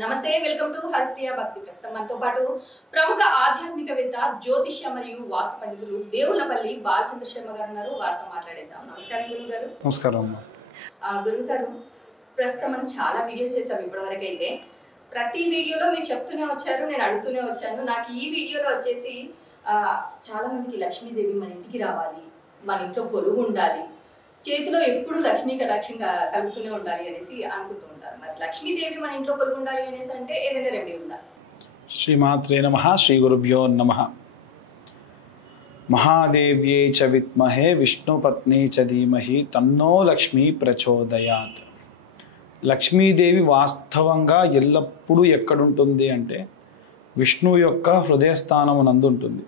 నమస్తే welcome to Haripriya భక్తి ప్రస్తుతం మనతో పాటు ప్రముఖ ఆధ్యాత్మికవేత్త జ్యోతిష్య మరియు వాస్తు పండితులు దేవులపల్లి బాలచంద్ర శర్మ గారు ఉన్నారు. వారితో మాట్లాడేద్దాం. నమస్కారం గురువు గారు. నమస్కారం. గురువు గారు, ప్రస్తుతం మనం చాలా వీడియోస్ చేసాం ఇప్పటివరకు. అయితే ప్రతి వీడియోలో మీరు చెప్తూనే వచ్చారు, నేను అడుగుతూనే వచ్చాను. నాకు ఈ వీడియోలో వచ్చేసి చాలా మందికి లక్ష్మీదేవి మన ఇంటికి రావాలి, మన ఇంట్లో కొలువు ఉండాలి, చేతిలో ఎప్పుడు లక్ష్మీ కటాక్షంగా కలుగుతూనే ఉండాలి అనేసి అనుకుంటూ ఉంటారు. మరి లక్ష్మీదేవి మన ఇంట్లో కొలువు ఉండాలి అనేసి అంటే ఏదైనా రెమెడీ ఉందా? శ్రీమాత్రే నమః. శ్రీ గురుభ్యో నమః. మహాదేవ్యే చ విద్మహే విష్ణుపత్ని చ ధీమహి తన్నో లక్ష్మీ ప్రచోదయాత్. లక్ష్మీదేవి వాస్తవంగా ఎల్లప్పుడూ ఎక్కడుంటుంది అంటే విష్ణువు యొక్క హృదయస్థానమునందు ఉంటుంది.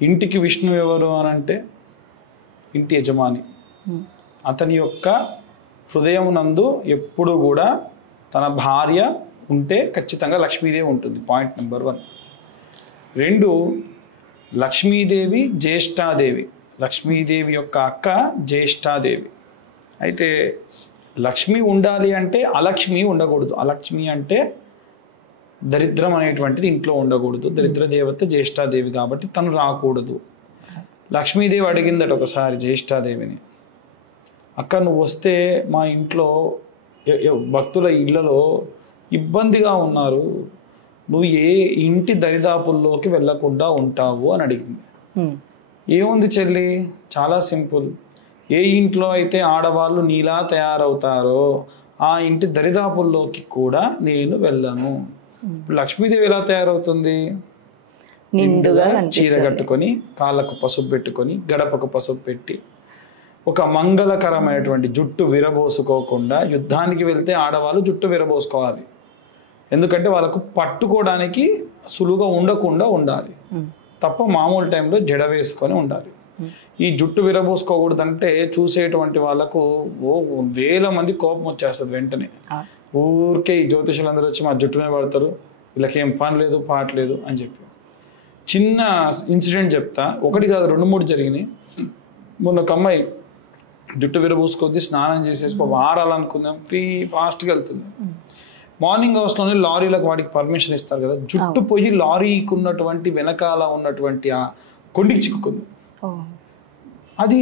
ఇంటికి విష్ణువు ఎవరు అనంటే ఇంటి యజమాని. అతని యొక్క హృదయమునందు ఎప్పుడు కూడా తన భార్య ఉంటే ఖచ్చితంగా లక్ష్మీదేవి ఉంటుంది. Point number 1. 2, లక్ష్మీదేవి జ్యేష్ఠాదేవి. లక్ష్మీదేవి యొక్క అక్క జ్యేష్ఠాదేవి. అయితే లక్ష్మి ఉండాలి అంటే అలక్ష్మి ఉండకూడదు. అలక్ష్మి అంటే దరిద్రం అనేటువంటిది ఇంట్లో ఉండకూడదు. దరిద్ర దేవత జ్యేష్ఠాదేవి కాబట్టి తను రాకూడదు. లక్ష్మీదేవి అడిగిందట ఒకసారి జ్యేష్ఠాదేవిని, అక్క నువ్వు వస్తే మా ఇంట్లో భక్తుల ఇళ్లలో ఇబ్బందిగా ఉన్నారు, నువ్వు ఏ ఇంటి దరిదాపుల్లోకి వెళ్ళకుండా ఉంటావు అని అడిగింది. ఏముంది చెల్లి, చాలా సింపుల్. ఏ ఇంట్లో అయితే ఆడవాళ్ళు నీలా తయారవుతారో ఆ ఇంటి దరిదాపుల్లోకి కూడా నేను వెళ్ళను. లక్ష్మీదేవి ఎలా తయారవుతుంది? నిండుగా చీర కట్టుకొని, కాళ్ళకు పసుపు పెట్టుకొని, గడపకు పసుపు పెట్టి, ఒక మంగళకరమైనటువంటి జుట్టు విరబోసుకోకుండా. యుద్ధానికి వెళ్తే ఆడవాళ్ళు జుట్టు విరబోసుకోవాలి, ఎందుకంటే వాళ్ళకు పట్టుకోవడానికి సులువుగా ఉండకుండా ఉండాలి తప్ప మామూలు టైంలో జడ వేసుకొని ఉండాలి. ఈ జుట్టు విరబోసుకోకూడదంటే చూసేటువంటి వాళ్ళకు వేల మంది కోపం వచ్చేస్తుంది వెంటనే. ఊరికే ఈ జ్యోతిషులందరూ వచ్చి మా జుట్టు మీద పడతారు, వీళ్ళకేం పని లేదు పాట లేదు అని చెప్పి. చిన్న ఇన్సిడెంట్ చెప్తా, 1 కాదు 2, 3 జరిగినాయి. మొన్న ఒక అమ్మాయి జుట్టు విరబూసుకొద్ది స్నానం చేసేసి ఆరాలనుకుందాం, ఫాస్ట్గా వెళ్తుంది. మార్నింగ్ అవర్స్లోనే లారీలకు వాటికి పర్మిషన్ ఇస్తారు కదా, జుట్టు పోయి లారీకి ఉన్నటువంటి వెనకాల ఉన్నటువంటి ఆ కొండికి చిక్కుకుంది. అది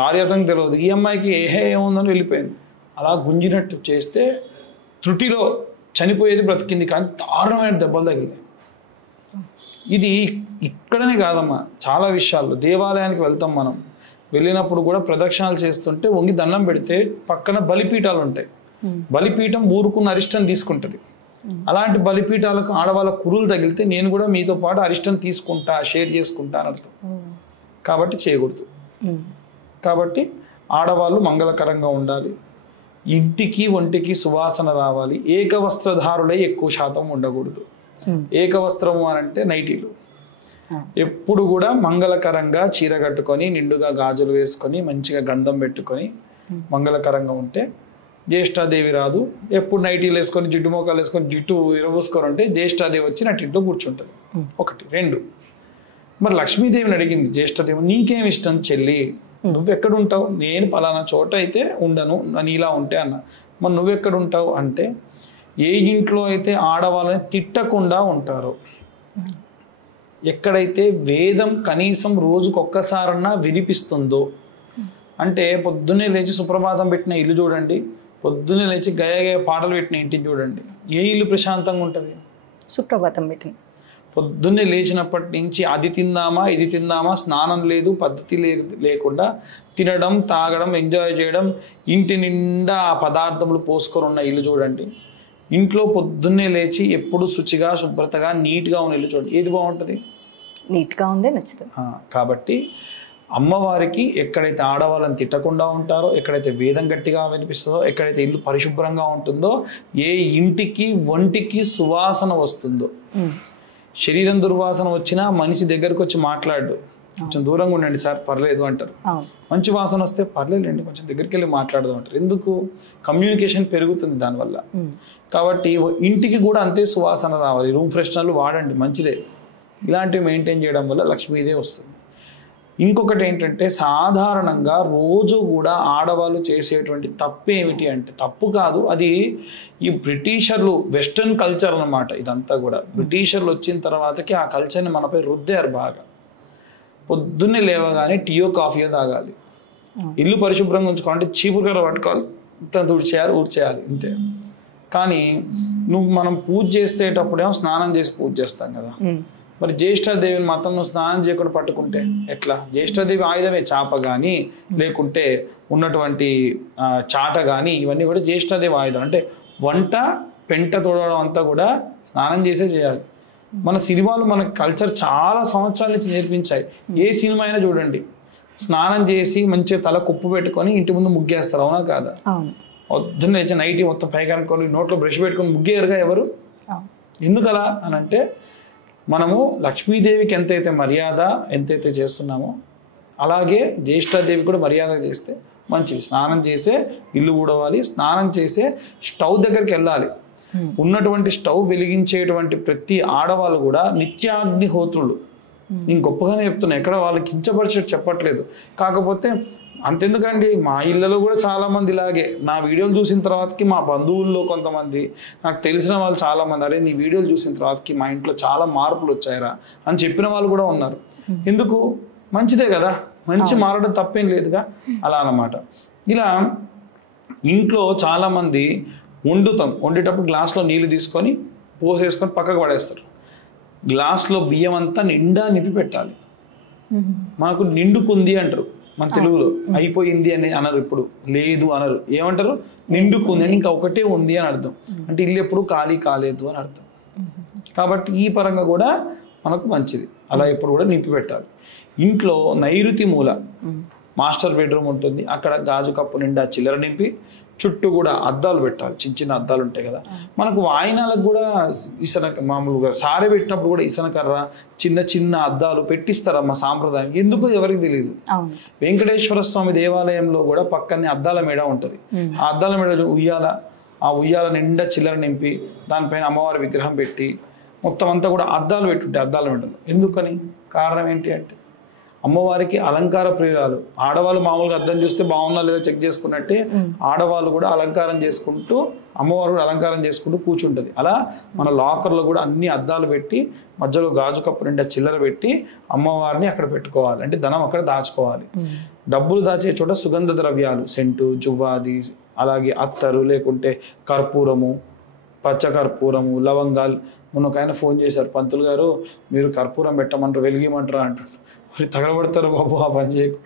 లారీ అతనికి తెలియదు. ఈ అమ్మాయికి ఏముందని వెళ్ళిపోయింది. అలా గుంజినట్టు చేస్తే త్రుటిలో చనిపోయేది బ్రతికింది, కానీ దారుణమైన దెబ్బలు తగిలినాయి. ఇది ఇక్కడనే కాదమ్మా, చాలా విషయాల్లో. దేవాలయానికి వెళ్తాం మనం, వెళ్ళినప్పుడు కూడా ప్రదక్షిణాలు చేస్తుంటే వంగి దండం పెడితే పక్కన బలిపీఠాలు ఉంటాయి. బలిపీఠం ఊరుకున్న అరిష్టం తీసుకుంటుంది. అలాంటి బలిపీఠాలకు ఆడవాళ్ళ కురులు తగిలితే నేను కూడా మీతో పాటు అరిష్టం తీసుకుంటా, షేర్ చేసుకుంటా అని అర్థం. కాబట్టి చేయకూడదు. కాబట్టి ఆడవాళ్ళు మంగళకరంగా ఉండాలి, ఇంటికి ఒంటికి సువాసన రావాలి, ఏకవస్త్రధారులై ఎక్కువ శాతం ఉండకూడదు. ఏకవస్త్రము అని అంటే నైటీలు. ఎప్పుడు కూడా మంగళకరంగా చీర కట్టుకొని, నిండుగా గాజులు వేసుకొని, మంచిగా గంధం పెట్టుకొని మంగళకరంగా ఉంటే జ్యేష్ఠాదేవి రాదు. ఎప్పుడు నైటీలు వేసుకొని జిడ్డు మోకాలు వేసుకొని జుట్టు విరబోసుకొని ఉంటే జ్యేష్ఠాదేవి వచ్చి నటింట్లో కూర్చుంటుంది. 1. 2, మరి లక్ష్మీదేవిని అడిగింది జ్యేష్ఠాదేవి, నీకేం ఇష్టం చెల్లి, నువ్వెక్కడ ఉంటావు? నేను పలానా చోట అయితే ఉండను, నీలా ఉంటే అన్న. మరి నువ్వెక్కడ ఉంటావు అంటే, ఏ ఇంట్లో అయితే ఆడవాళ్ళని తిట్టకుండా ఉంటారో, ఎక్కడైతే వేదం కనీసం రోజుకొక్కసారన్నా వినిపిస్తుందో, అంటే పొద్దున్నే లేచి సుప్రభాతం పెట్టిన ఇల్లు చూడండి, పొద్దున్నే లేచి గయగయ పాటలు పెట్టిన ఇంటిని చూడండి, ఏ ఇల్లు ప్రశాంతంగా ఉంటుంది? సుప్రభాతం పెట్టిన. పొద్దున్నే లేచినప్పటి నుంచి అది తిందామా ఇది తిందామా, స్నానం లేదు, పద్ధతి లేకుండా తినడం, తాగడం, ఎంజాయ్ చేయడం, ఇంటి నిండా ఆ పదార్థములు పోసుకొని ఉన్న ఇల్లు చూడండి. ఇంట్లో పొద్దున్నే లేచి ఎప్పుడు శుచిగా, శుభ్రతగా, నీట్గా ఉన్న ఇల్లు చూడండి, ఏది బాగుంటుంది? నీట్గా ఉందే నచ్చుతుంది. కాబట్టి అమ్మవారికి ఎక్కడైతే ఆడవాళ్ళని తిట్టకుండా ఉంటారో, ఎక్కడైతే వేదం గట్టిగా వినిపిస్తుందో, ఎక్కడైతే ఇల్లు పరిశుభ్రంగా ఉంటుందో, ఏ ఇంటికి ఒంటికి సువాసన వస్తుందో. శరీరం దుర్వాసన వచ్చినా మనిషి దగ్గరకు వచ్చి మాట్లాడు, కొంచెం దూరంగా ఉండండి సార్ పర్లేదు అంటారు. మంచి వాసన వస్తే పర్లేదండి కొంచెం దగ్గరికి వెళ్ళి మాట్లాడదాం అంటారు. ఎందుకు? కమ్యూనికేషన్ పెరుగుతుంది దానివల్ల. కాబట్టి ఇంటికి కూడా అంతే సువాసన రావాలి. రూమ్ ఫ్రెషనర్లు వాడండి, మంచిదే. ఇలాంటివి మెయింటైన్ చేయడం వల్ల లక్ష్మీదేవి వస్తుంది. ఇంకొకటి ఏంటంటే సాధారణంగా రోజు కూడా ఆడవాళ్ళు చేసేటువంటి తప్పు ఏమిటి అంటే, తప్పు కాదు, అది ఈ బ్రిటిషర్లు వెస్ట్రన్ కల్చర్ అన్నమాట. ఇదంతా కూడా బ్రిటిషర్లు వచ్చిన తర్వాతకి ఆ కల్చర్ని మనపై రుద్దారు బాగా. పొద్దున్నే లేవగానే టీయో కాఫీయో తాగాలి, ఇల్లు పరిశుభ్రంగా ఉంచుకోవాలంటే చీపురు కర్ర పట్టుకోవాలి, తుడిచేయాలి, ఊడ్చేయాలి, ఇంతే. కానీ మనం పూజ చేసేటప్పుడేమో స్నానం చేసి పూజ చేస్తాం కదా, మరి జ్యేష్ఠాదేవిని మాత్రం నువ్వు స్నానం చేయకుండా పట్టుకుంటే ఎట్లా? జ్యేష్ఠాదేవి ఆయుధమే, చాప కానీ లేకుంటే ఉన్నటువంటి చాట కానీ, ఇవన్నీ కూడా జ్యేష్ఠాదేవి ఆయుధం. అంటే వంట పెంట తోడడం అంతా కూడా స్నానం చేసే చేయాలి. మన సినిమాలు మన కల్చర్ చాలా సంవత్సరాల నుంచి నేర్పించాయి. ఏ సినిమా అయినా చూడండి, స్నానం చేసి మంచిగా తల కుప్పు పెట్టుకొని ఇంటి ముందు ముగ్గేస్తారు, అవునా కాదా? పొద్దున్న లేచి నైటీ మొత్తం పైకి అనుకోని నోట్లో బ్రష్ పెట్టుకొని ముగ్గేయరుగా ఎవరు? ఎందుకలా అని అంటే, మనము లక్ష్మీదేవికి ఎంతైతే మర్యాద ఎంతైతే చేస్తున్నామో అలాగే జ్యేష్ఠాదేవి కూడా మర్యాద చేస్తే మంచిది. స్నానం చేసే ఇల్లు ఊడవాలి, స్నానం చేసే స్టవ్ దగ్గరికి వెళ్ళాలి. ఉన్నటువంటి స్టవ్ వెలిగించేటువంటి ప్రతి ఆడవాళ్ళు కూడా నిత్యాగ్నిహోత్రులు. నేను గొప్పగానే చెప్తున్నా, ఎక్కడ వాళ్ళకి కించపరిచేట్టు చెప్పట్లేదు. కాకపోతే అంతెందుకండి, మా ఇళ్ళలో కూడా చాలామంది ఇలాగే నా వీడియోలు చూసిన తర్వాతకి, మా బంధువుల్లో కొంతమంది, నాకు తెలిసిన వాళ్ళు చాలామంది, అరే నీ వీడియోలు చూసిన తర్వాతకి మా ఇంట్లో చాలా మార్పులు వచ్చాయిరా అని చెప్పిన వాళ్ళు కూడా ఉన్నారు. ఎందుకు? మంచిదే కదా, మంచి మారడం తప్పేం లేదుగా, అలా అన్నమాట. ఇలా ఇంట్లో చాలామంది వండేటప్పుడు గ్లాస్లో నీళ్ళు తీసుకొని పోసేసుకొని పక్కకు పడేస్తారు. గ్లాస్లో బియ్యం అంతా నిండా నింపి పెట్టాలి. మనకు నిండుకుంది అంటారు మన తెలుగులో, అయిపోయింది అని అనరు, ఇప్పుడు లేదు అనరు, ఏమంటారు? నిండుకుంది అని, ఇంకా ఒకటే ఉంది అని అర్థం. అంటే ఇల్లు ఎప్పుడు ఖాళీ కాలేదు అని అర్థం. కాబట్టి ఈ పరంగా కూడా మనకు మంచిది, అలా ఎప్పుడు కూడా నింపి పెట్టాలి. ఇంట్లో నైరుతి మూల మాస్టర్ బెడ్రూమ్ ఉంటుంది, అక్కడ గాజు కప్పు నిండా చిల్లర నింపి చుట్టూ కూడా అద్దాలు పెట్టాలి. చిన్న చిన్న అద్దాలు ఉంటాయి కదా, మనకు వాయినాలకు కూడా మామూలుగా సారె పెట్టినప్పుడు కూడా ఇసనకర్ర చిన్న చిన్న అద్దాలు పెట్టిస్తారమ్మా సాంప్రదాయం. ఎందుకు ఎవరికి తెలియదు. వెంకటేశ్వర స్వామి దేవాలయంలో కూడా పక్కనే అద్దాల మేడ ఉంటుంది. ఆ అద్దాల మేడ ఉయ్యాల, ఆ ఉయ్యాల నిండా చిల్లర నింపి దానిపైన అమ్మవారి విగ్రహం పెట్టి మొత్తం అంతా కూడా అద్దాలు పెట్టుంటాయి అద్దాల మేడలు. ఎందుకని? కారణం ఏంటి అంటే, అమ్మవారికి అలంకార ప్రియురాలు. ఆడవాళ్ళు మామూలుగా అద్దం చూస్తే బాగున్నా లేదా చెక్ చేసుకున్నట్టే ఆడవాళ్ళు కూడా అలంకారం చేసుకుంటూ, అమ్మవారు కూడా అలంకారం చేసుకుంటూ కూర్చుంటుంది. అలా మన లాకర్లో కూడా అన్ని అద్దాలు పెట్టి మధ్యలో గాజు కప్పు నిండా చిల్లర పెట్టి అమ్మవారిని అక్కడ పెట్టుకోవాలి. అంటే ధనం అక్కడ దాచుకోవాలి. డబ్బులు దాచే చోట సుగంధ ద్రవ్యాలు, సెంటు, జువ్వాది, అలాగే అత్తరు, లేకుంటే కర్పూరము, పచ్చ కర్పూరము, లవంగాలు. మొన్న ఒక ఆయన ఫోన్ చేశారు, పంతులు గారు మీరు కర్పూరం పెట్టమంటారు, వెలిగిమంటారా అంటారు. తగలబడతారు బాబు, ఆ పని చేయకు,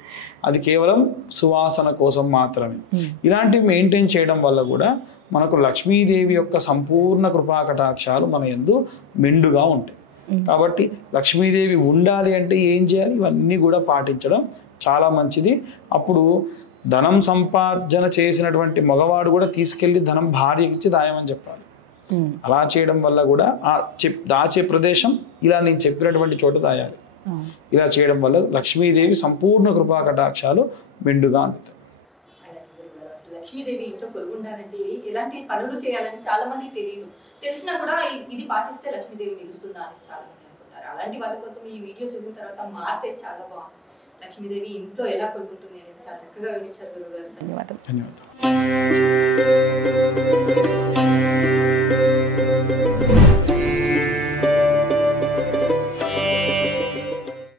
అది కేవలం సువాసన కోసం మాత్రమే. ఇలాంటివి మెయింటైన్ చేయడం వల్ల కూడా మనకు లక్ష్మీదేవి యొక్క సంపూర్ణ కృపా కటాక్షాలు మన యందు మెండుగా ఉంటాయి. కాబట్టి లక్ష్మీదేవి ఉండాలి అంటే ఏం చేయాలి? ఇవన్నీ కూడా పాటించడం చాలా మంచిది. అప్పుడు ధనం సంపార్జన చేసినటువంటి మగవాడు కూడా తీసుకెళ్లి ధనం భార్యకి ఇచ్చి దాయమని చెప్పాలి. అలా చేయడం వల్ల కూడా దాచే ప్రదేశం ఇలా నేను చెప్పినటువంటి చోట దాయాలి. ఇలా చేయడం వల్ల లక్ష్మీదేవి సంపూర్ణ కృపా కటాక్షాలు మెండుగా అందుతాయి. లక్ష్మీదేవి ఇంట్లో కొలుగుండాలంటే ఎలాంటి పనులు చేయాలని చాలా మందికి తెలియదు. తెలిసినా కూడా ఇది పాటిస్తే లక్ష్మీదేవి నిలుస్తుందా అని చాలా మంది అనుకుంటారు. అలాంటి వాళ్ళ కోసం ఈ వీడియో చూసిన తర్వాత మారితే చాలా బాగుంది. లక్ష్మీదేవి ఇంట్లో ఎలా కొలుగుంటుంది అనేది చాలా చక్కగా వివరించారు గురుగారు. ధన్యవాదాలు. ధన్యవాదాలు.